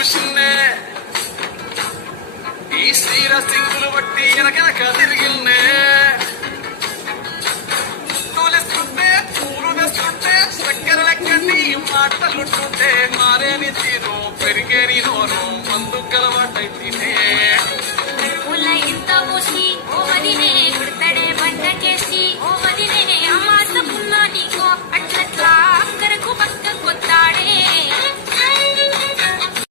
చూసిందే ఈ శ్రీర సింగులు బట్టి వెనక తిరిగిందే తోలేస్తుంటే పూలు వేస్తుంటే చక్కెర లెక్క నీ మాటలుంటుంటే మారేని తీరు పెరిగేని నోరు